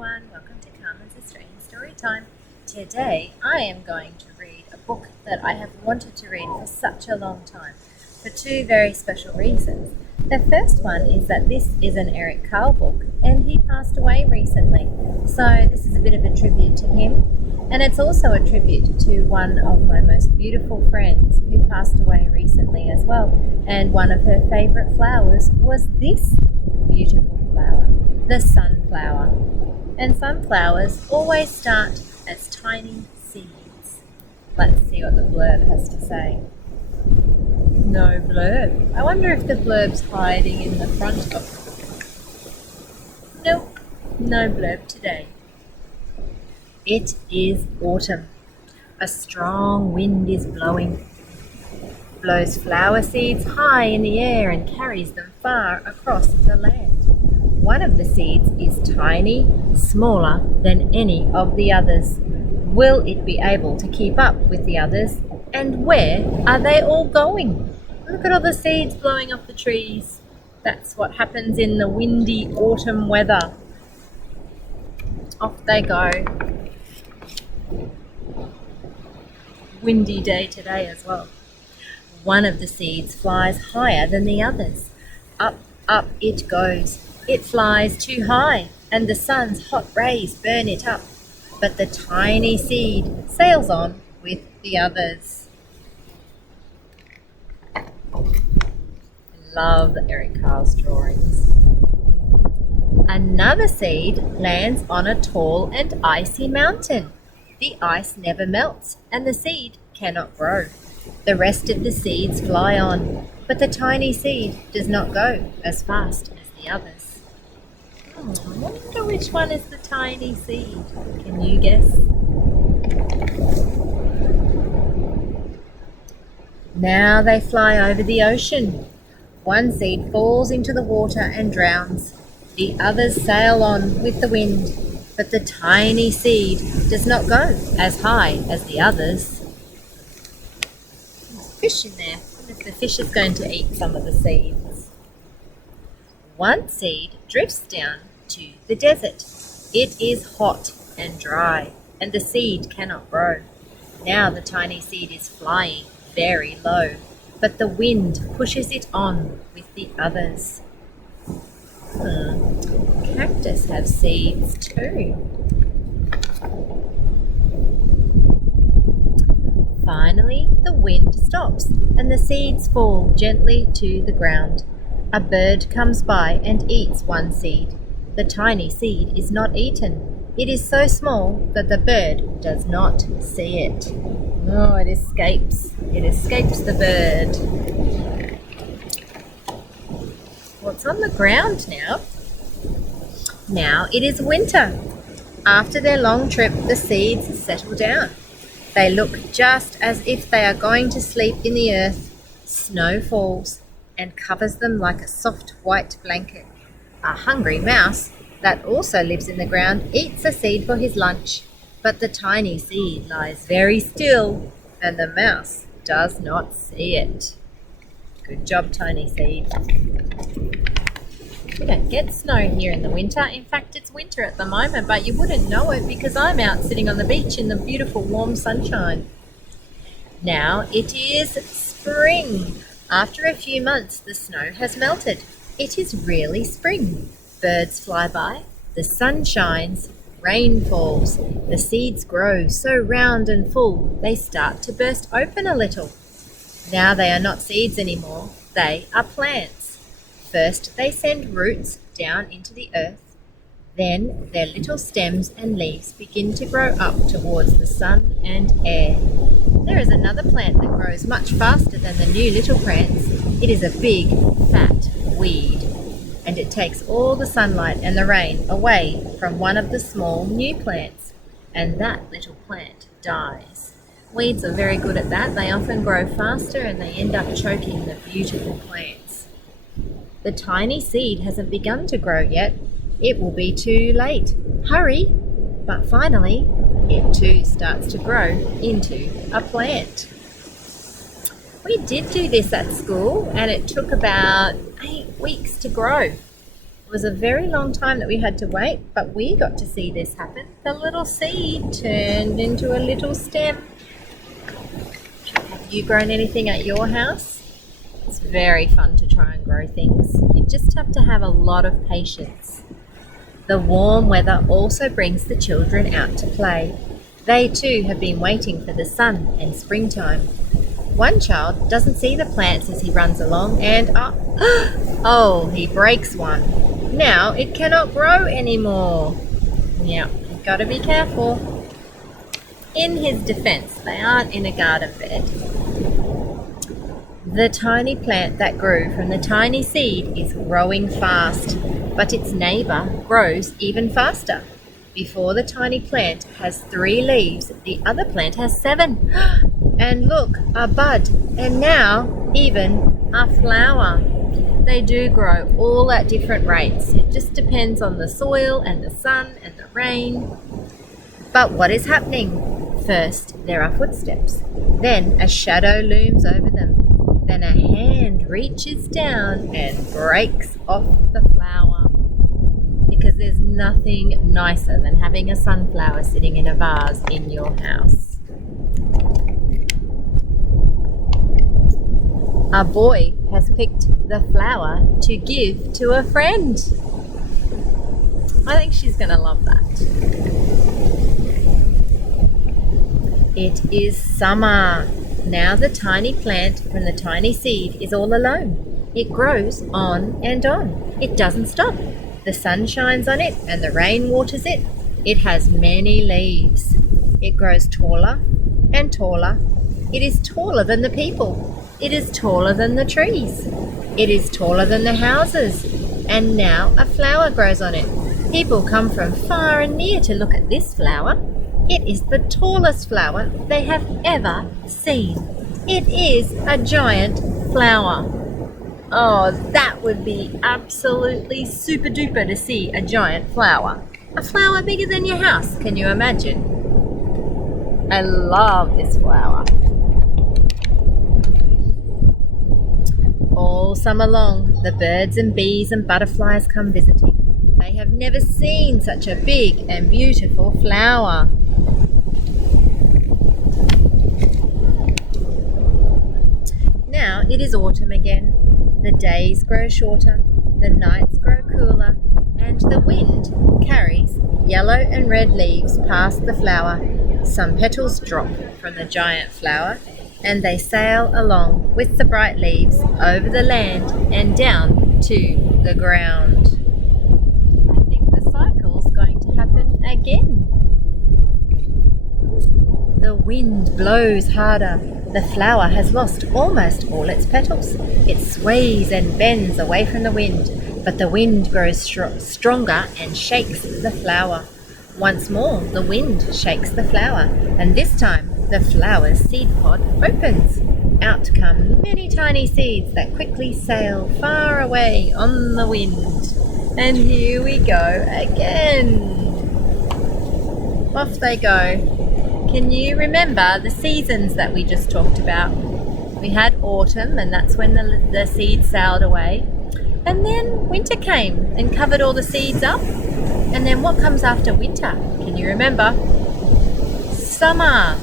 everyone, welcome to Carmen's Australian Storytime. Today I am going to read a book that I have wanted to read for such a long time for two very special reasons. The first one is that this is an Carle book and he passed away recently, so this is a bit of a tribute to him, and it's also a tribute to one of my most beautiful friends who passed away recently as well, and one of her favourite flowers was this beautiful flower, the sunflower. And sunflowers always start as tiny seeds. Let's see what the blurb has to say. No blurb. I wonder if the blurb's hiding in the front of the book. Nope, no blurb today. It is autumn. A strong wind is blowing. Blows flower seeds high in the air and carries them far across the land. One of the seeds is tiny, smaller than any of the others. Will it be able to keep up with the others? And where are they all going? Look at all the seeds blowing off the trees. That's what happens in the windy autumn weather. Off they go. Windy day today as well. One of the seeds flies higher than the others. Up, up it goes. It flies too high, and the sun's hot rays burn it up. But the tiny seed sails on with the others. I love Carle's drawings. Another seed lands on a tall and icy mountain. The ice never melts, and the seed cannot grow. The rest of the seeds fly on, but the tiny seed does not go as fast as the others. I wonder which one is the tiny seed. Can you guess? Now they fly over the ocean. One seed falls into the water and drowns. The others sail on with the wind, but the tiny seed does not go as high as the others. There's fish in there. I wonder if the fish is going to eat some of the seeds. One seed drifts down to the desert. It is hot and dry, and the seed cannot grow. Now the tiny seed is flying very low, but the wind pushes it on with the others. Cactus have seeds too. Finally, the wind stops and the seeds fall gently to the ground. A bird comes by and eats one seed. The tiny seed is not eaten. It is so small that the bird does not see it. Oh, it escapes. It escapes the bird. What's on the ground now? Now it is winter. After their long trip, the seeds settle down. They look just as if they are going to sleep in the earth. Snow falls and covers them like a soft white blanket. A hungry mouse that also lives in the ground eats a seed for his lunch, but the tiny seed lies very still and the mouse does not see it. Good job, tiny seed. We don't get snow here in the winter. In fact, it's winter at the moment, but you wouldn't know it because I'm out sitting on the beach in the beautiful warm sunshine. Now it is spring. After a few months, the snow has melted. It is really spring. Birds fly by, the sun shines, rain falls, the seeds grow so round and full they start to burst open a little. Now they are not seeds anymore, they are plants. First they send roots down into the earth, then their little stems and leaves begin to grow up towards the sun and air. There is another plant that grows much faster than the new little plants. It is a big, fat weed, and it takes all the sunlight and the rain away from one of the small new plants, and that little plant dies. Weeds are very good at that. They often grow faster and they end up choking the beautiful plants. The tiny seed hasn't begun to grow yet. It will be too late. Hurry! But finally, it too starts to grow into a plant. We did do this at school and it took about 8 weeks to grow. It was a very long time that we had to wait, but we got to see this happen. The little seed turned into a little stem. Have you grown anything at your house? It's very fun to try and grow things. You just have to have a lot of patience. The warm weather also brings the children out to play. They too have been waiting for the sun and springtime. One child doesn't see the plants as he runs along and oh, he breaks one. Now it cannot grow anymore. Yeah, you've got to be careful. In his defense, they aren't in a garden bed. The tiny plant that grew from the tiny seed is growing fast, but its neighbor grows even faster. Before the tiny plant has 3 leaves, the other plant has 7. And look, a bud, and now even a flower. They do grow all at different rates. It just depends on the soil and the sun and the rain. But what is happening? First, there are footsteps. Then a shadow looms over them. Then a hand reaches down and breaks off the flower. Because there's nothing nicer than having a sunflower sitting in a vase in your house. A boy has picked the flower to give to a friend. I think she's going to love that. It is summer. Now the tiny plant from the tiny seed is all alone. It grows on and on. It doesn't stop. The sun shines on it and the rain waters it. It has many leaves. It grows taller and taller. It is taller than the people. It is taller than the trees. It is taller than the houses. And now a flower grows on it. People come from far and near to look at this flower. It is the tallest flower they have ever seen. It is a giant flower. Oh, that would be absolutely super duper to see a giant flower. A flower bigger than your house, can you imagine? I love this flower. All summer long, the birds and bees and butterflies come visiting. They have never seen such a big and beautiful flower. Now it is autumn again. The days grow shorter, the nights grow cooler, and the wind carries yellow and red leaves past the flower. Some petals drop from the giant flower, and they sail along with the bright leaves over the land and down to the ground. I think the cycle's going to happen again. The wind blows harder. The flower has lost almost all its petals. It sways and bends away from the wind, but the wind grows stronger and shakes the flower. Once more, the wind shakes the flower, and this time the flower's seed pod opens. Out come many tiny seeds that quickly sail far away on the wind. And here we go again. Off they go. Can you remember the seasons that we just talked about? We had autumn, and that's when the seeds sailed away. And then winter came and covered all the seeds up. And then what comes after winter? Can you remember? Summer.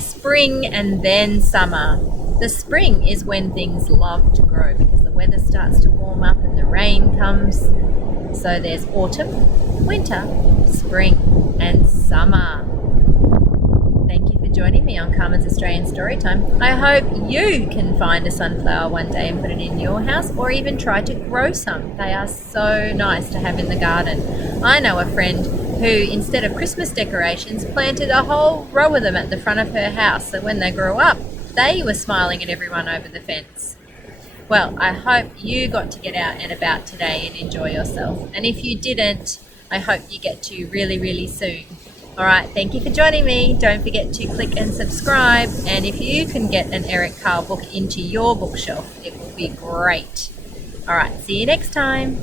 Spring and then summer. The spring is when things love to grow because the weather starts to warm up and the rain comes. So there's autumn, winter, spring and summer. Thank you for joining me on Carmen's Australian Storytime. I hope you can find a sunflower one day and put it in your house, or even try to grow some. They are so nice to have in the garden. I know a friend who, instead of Christmas decorations, planted a whole row of them at the front of her house, so when they grew up, they were smiling at everyone over the fence. Well, I hope you got to get out and about today and enjoy yourself. And if you didn't, I hope you get to really, really soon. All right, thank you for joining me. Don't forget to click and subscribe. And if you can get an Eric Carle book into your bookshelf, it will be great. All right, see you next time.